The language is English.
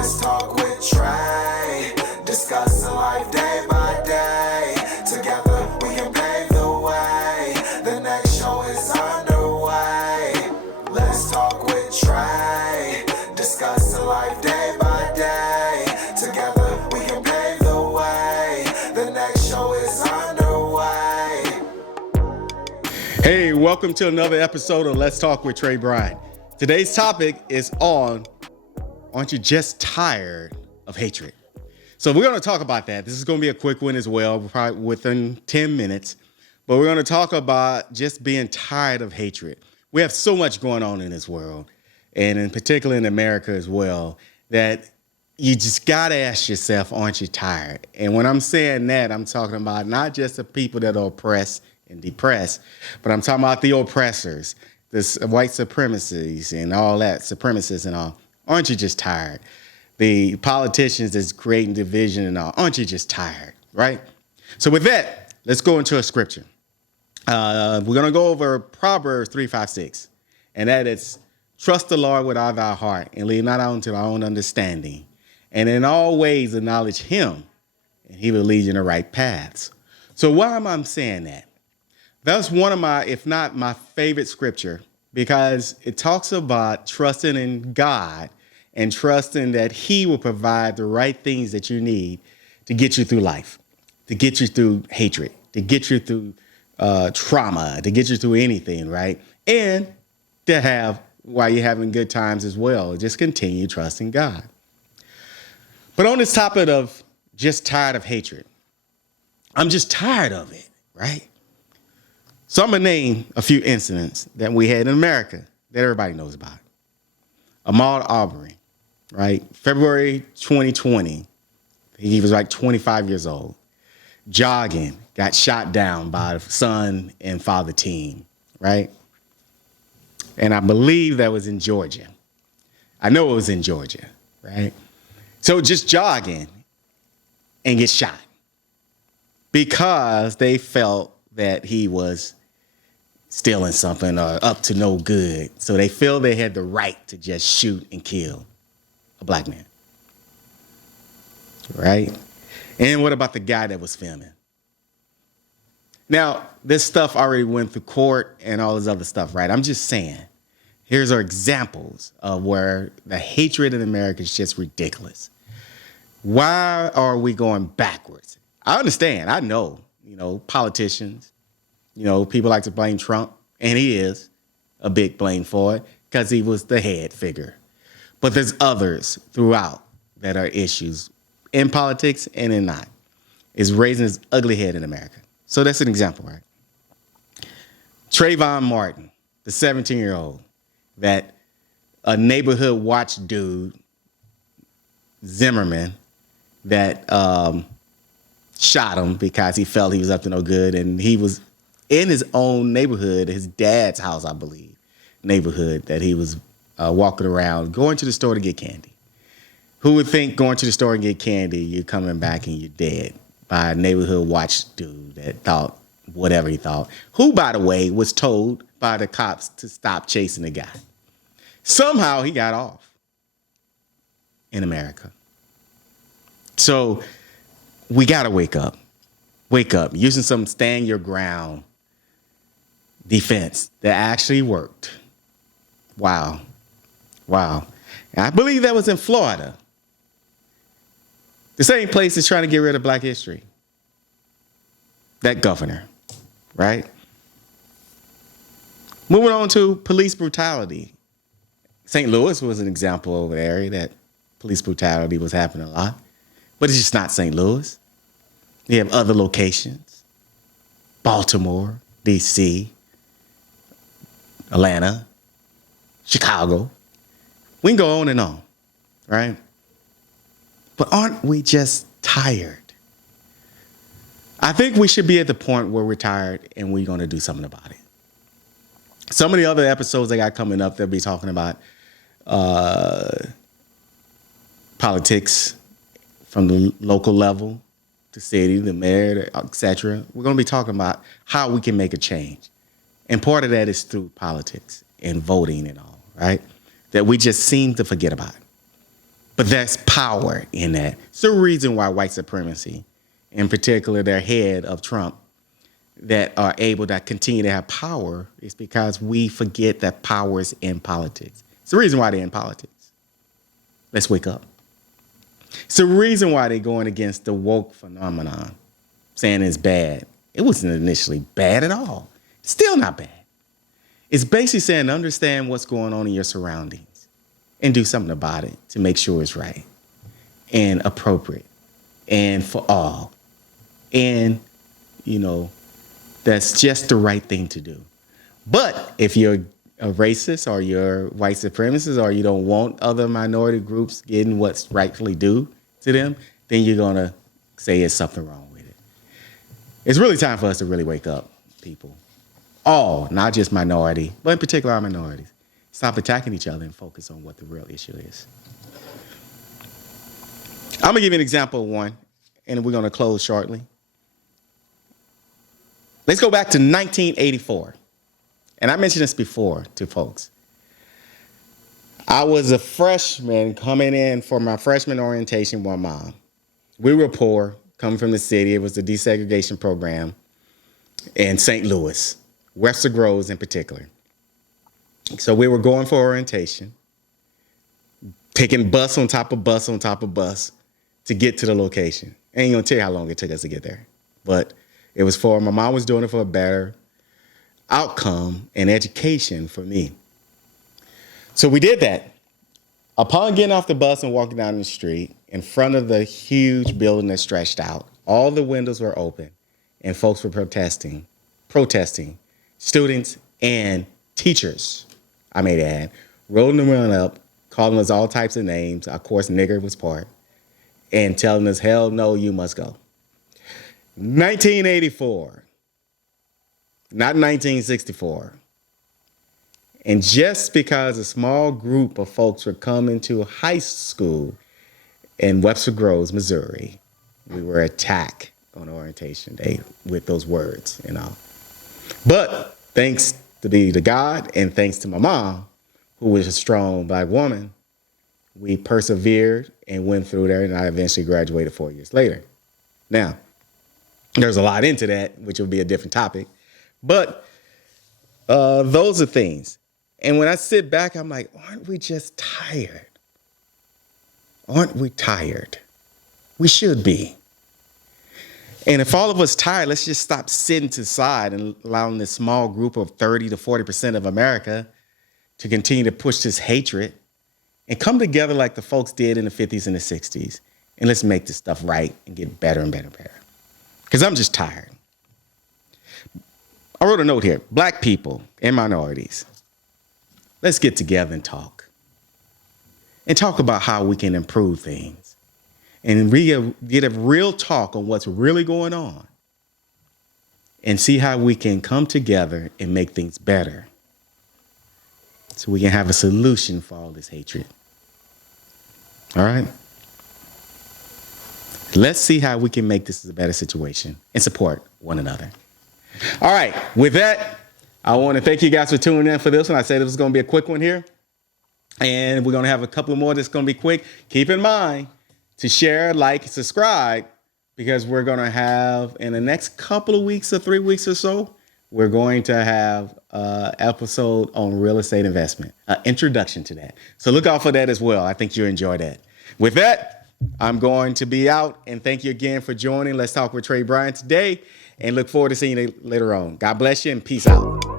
Let's talk with Trey. Discussing life day by day. Together we can pave the way. The next show is underway. Let's talk with Trey. Discussing life day by day. Together we can pave the way. The next show is underway. Hey, welcome to another episode of Let's Talk with Trey Bryant. Today's topic is on, aren't you just tired of hatred? So we're going to talk about that. This is going to be a quick one as well, probably within 10 minutes. But we're going to talk about just being tired of hatred. We have so much going on in this world, and in particular in America as well, that you just got to ask yourself, aren't you tired? And when I'm saying that, I'm talking about not just the people that are oppressed and depressed, but I'm talking about the oppressors, the white supremacies and all that, supremacists and all. Aren't you just tired? The politicians that's creating division and all. Aren't you just tired, right? So with that, let's go into a scripture. We're going to go over Proverbs 3:5-6, and that is, trust the Lord with all thy heart and lean not onto thy own understanding, and in all ways acknowledge him, and he will lead you in the right paths. So why am I saying that? That's one of my, if not my favorite scripture, because it talks about trusting in God and trusting that he will provide the right things that you need to get you through life, to get you through hatred, to get you through trauma, to get you through anything, right? And to have, while you're having good times as well, just continue trusting God. But on this topic of just tired of hatred, I'm just tired of it, right? So I'm going to name a few incidents that we had in America that everybody knows about. Ahmaud Arbery, right? February 2020, he was like 25 years old, jogging, got shot down by a son and father team, right? And I believe that was in Georgia. I know it was in Georgia, right? So just jogging and get shot because they felt that he was stealing something or up to no good. So they feel they had the right to just shoot and kill a black man, right? And what about the guy that was filming? Now, this stuff already went through court and all this other stuff, right? I'm just saying, here's our examples of where the hatred in America is just ridiculous. Why are we going backwards? I understand. I know, politicians, people like to blame Trump, and he is a big blame for it because he was the head figure. But there's others throughout that are issues in politics and in not. Is raising his ugly head in America. So that's an example, right? Trayvon Martin, the 17-year-old, that a neighborhood watch dude, Zimmerman, that shot him because he felt he was up to no good, and he was in his own neighborhood, his dad's house, I believe, neighborhood, that he was walking around, going to the store to get candy. Who would think going to the store and get candy, you're coming back and you're dead by a neighborhood watch dude that thought whatever he thought, who, by the way, was told by the cops to stop chasing the guy. Somehow he got off in America. So we got to wake up. Wake up. Using some stand your ground defense that actually worked. Wow. And I believe that was in Florida. The same place that's trying to get rid of Black history. That governor, right? Moving on to police brutality. St. Louis was an example of an area that police brutality was happening a lot. But it's just not St. Louis. You have other locations. Baltimore, D.C., Atlanta, Chicago. We can go on and on, right? But aren't we just tired? I think we should be at the point where we're tired and we're going to do something about it. Some of the other episodes I got coming up, they'll be talking about politics from the local level to city, the mayor, etc. We're going to be talking about how we can make a change. And part of that is through politics and voting and all, right? That we just seem to forget about. But there's power in that. It's the reason why white supremacy, in particular their head of Trump, that are able to continue to have power is because we forget that power is in politics. It's the reason why they're in politics. Let's wake up. It's the reason why they're going against the woke phenomenon, saying it's bad. It wasn't initially bad at all. It's still not bad. It's basically saying understand what's going on in your surroundings and do something about it to make sure it's right and appropriate and for all. And, that's just the right thing to do. But if you're a racist or you're white supremacist or you don't want other minority groups getting what's rightfully due to them, then you're going to say there's something wrong with it. It's really time for us to really wake up, people. All, not just minority, but in particular our minorities. Stop attacking each other and focus on what the real issue is. I'm going to give you an example of one, and we're going to close shortly. Let's go back to 1984. And I mentioned this before to folks. I was a freshman coming in for my freshman orientation with my mom. We were poor, coming from the city. It was the desegregation program in St. Louis, Webster Groves in particular. So we were going for orientation, taking bus on top of bus on top of bus to get to the location. I ain't gonna tell you how long it took us to get there, but it was my mom was doing it for a better outcome and education for me. So we did that. Upon getting off the bus and walking down the street, in front of the huge building that stretched out, all the windows were open and folks were protesting, students and teachers, I may add, rolling them around up, calling us all types of names. Of course, nigger was part, and telling us, hell no, you must go. 1984, not 1964. And just because a small group of folks were coming to high school in Webster Groves, Missouri, we were attacked on orientation day with those words, But thanks to God and thanks to my mom, who was a strong Black woman, we persevered and went through there, and I eventually graduated 4 years later. Now, there's a lot into that, which will be a different topic, but those are things. And when I sit back, I'm like, aren't we just tired? Aren't we tired? We should be. And if all of us tired, let's just stop sitting to the side and allowing this small group of 30 to 40% of America to continue to push this hatred and come together like the folks did in the 50s and the 60s. And let's make this stuff right and get better and better and better. Because I'm just tired. I wrote a note here. Black people and minorities, let's get together and talk. And talk about how we can improve things. And get a real talk on what's really going on. And see how we can come together and make things better. So we can have a solution for all this hatred. All right? Let's see how we can make this a better situation and support one another. All right. With that, I want to thank you guys for tuning in for this one. I said it was going to be a quick one here. And we're going to have a couple more that's going to be quick. Keep in mind to share, like, subscribe, because we're going to have in the next couple of weeks or 3 weeks or so, we're going to have an episode on real estate investment, an introduction to that. So look out for that as well. I think you'll enjoy that. With that, I'm going to be out, and thank you again for joining Let's Talk with Trey Bryant today, and look forward to seeing you later on. God bless you and peace out.